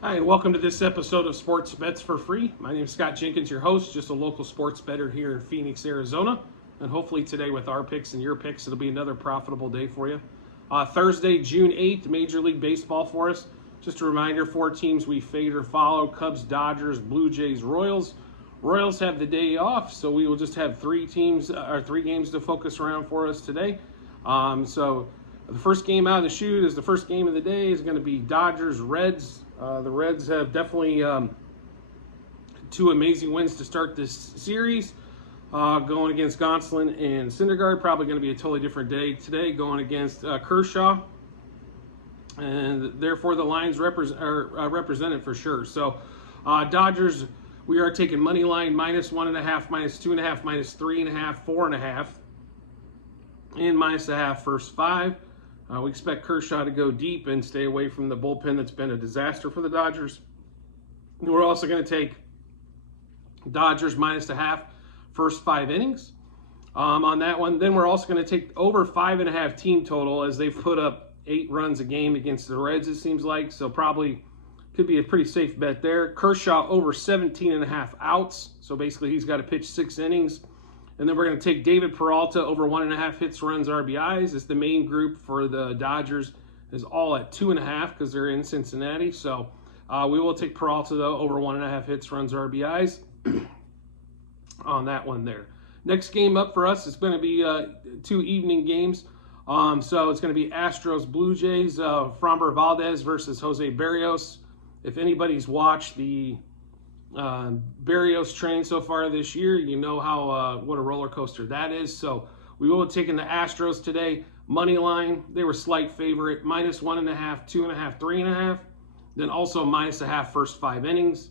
Hi, and welcome to this episode of Sports Bets for Free. My name is Scott Jenkins, your host, just a local sports bettor here in Phoenix, Arizona. And hopefully today with our picks and your picks, it'll be another profitable day for you. Thursday, June 8th, Major League Baseball for us. Just a reminder, 4 teams we fade or follow: Cubs, Dodgers, Blue Jays, Royals. Royals have the day off, so we will just have 3 games to focus around for us today. So the first game out of the chute is the first game of the day is going to be Dodgers Reds. The Reds have definitely 2 amazing wins to start this series. Going against Gonsolin and Syndergaard, probably going to be a totally different day today. Going against Kershaw, and therefore the lines are represented for sure. So Dodgers, we are taking money line -1.5, -2.5, -3.5, 4.5, and -0.5 first 5. We expect Kershaw to go deep and stay away from the bullpen that's been a disaster for the Dodgers. We're also going to take Dodgers -0.5 first 5 innings on that one. Then we're also going to take over 5.5 team total, as they've put up 8 runs a game against the Reds, it seems like. So probably could be a pretty safe bet there. Kershaw over 17.5 outs. So basically he's got to pitch 6 innings. And then we're going to take David Peralta over 1.5 hits, runs, RBIs. It's the main group for the Dodgers is all at 2.5 because they're in Cincinnati. So we will take Peralta, though, over 1.5 hits, runs, RBIs on that one there. Next game up for us is going to be 2 evening games. So it's going to be Astros, Blue Jays, Framber Valdez versus Jose Berrios. If anybody's watched the Berrios train so far this year, you know how what a roller coaster that is. So we will have taken the Astros today. Money line, they were slight favorite, -1.5, 2.5, 3.5. Then also -0.5 first 5 innings.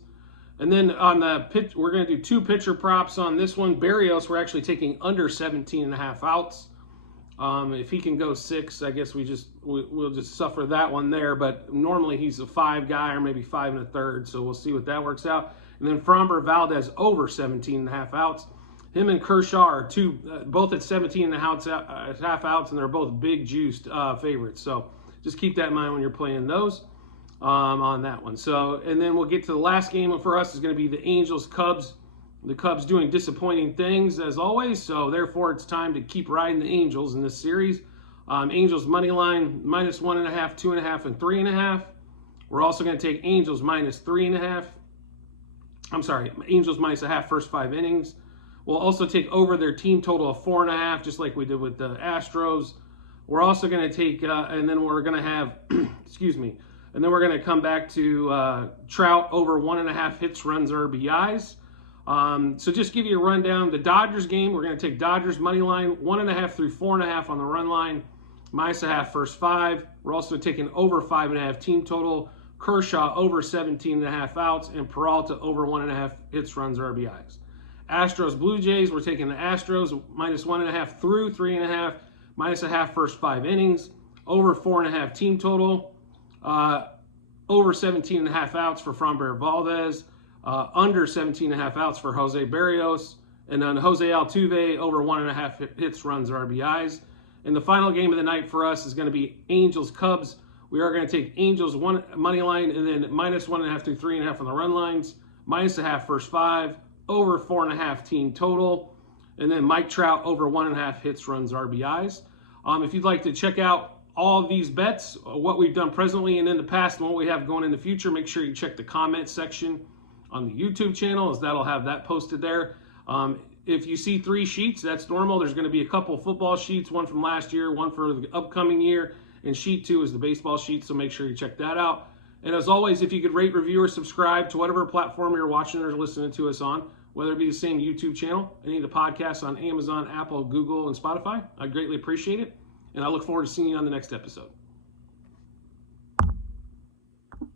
And then on the pitch, we're going to do 2 pitcher props on this one. Berrios, we're actually taking under 17.5 outs. If he can go 6, I guess we'll just suffer that one there. But normally he's a 5 guy, or maybe 5 1/3. So we'll see what that works out. And then Framber Valdez over 17.5 outs. Him and Kershaw are both at 17.5 outs, and they're both big juiced favorites. So just keep that in mind when you're playing those on that one. So, and then we'll get to the last game for us is going to be the Angels-Cubs. The Cubs doing disappointing things as always, so therefore it's time to keep riding the Angels in this series. Angels money line -1.5, 2.5, and 3.5. We're also going to take Angels -3.5. I'm sorry, Angels -0.5 first 5 innings. We'll also take over their team total of 4.5, just like we did with the Astros. We're also going to take, and then we're going to have, excuse me, and then we're going to come back to Trout over 1.5 hits, runs, RBIs. So just give you a rundown. The Dodgers game, we're going to take Dodgers money line 1.5 through 4.5 on the run line, -0.5 first 5. We're also taking over 5.5 team total. Kershaw over 17.5 outs, and Peralta over 1.5 hits, runs, RBIs. Astros, Blue Jays, we're taking the Astros -1.5 through 3.5, -0.5 first 5 innings, over 4.5 team total, over 17.5 outs for Framber Valdez, under 17.5 outs for Jose Berrios, and then Jose Altuve over 1.5 hits, runs, RBIs. And the final game of the night for us is going to be Angels-Cubs. We are going to take Angels money line, and then -1.5 through 3.5 on the run lines, -0.5 first 5, over 4.5 team total, and then Mike Trout over 1.5 hits, runs, RBIs. If you'd like to check out all of these bets, what we've done presently and in the past, and what we have going in the future, make sure you check the comment section on the YouTube channel, as that'll have that posted there. If you see 3 sheets, that's normal. There's going to be a couple football sheets, one from last year, one for the upcoming year, and sheet 2 is the baseball sheet, so make sure you check that out. And as always, if you could rate, review, or subscribe to whatever platform you're watching or listening to us on, whether it be the same YouTube channel, any of the podcasts on Amazon, Apple, Google, and Spotify, I greatly appreciate it. And I look forward to seeing you on the next episode.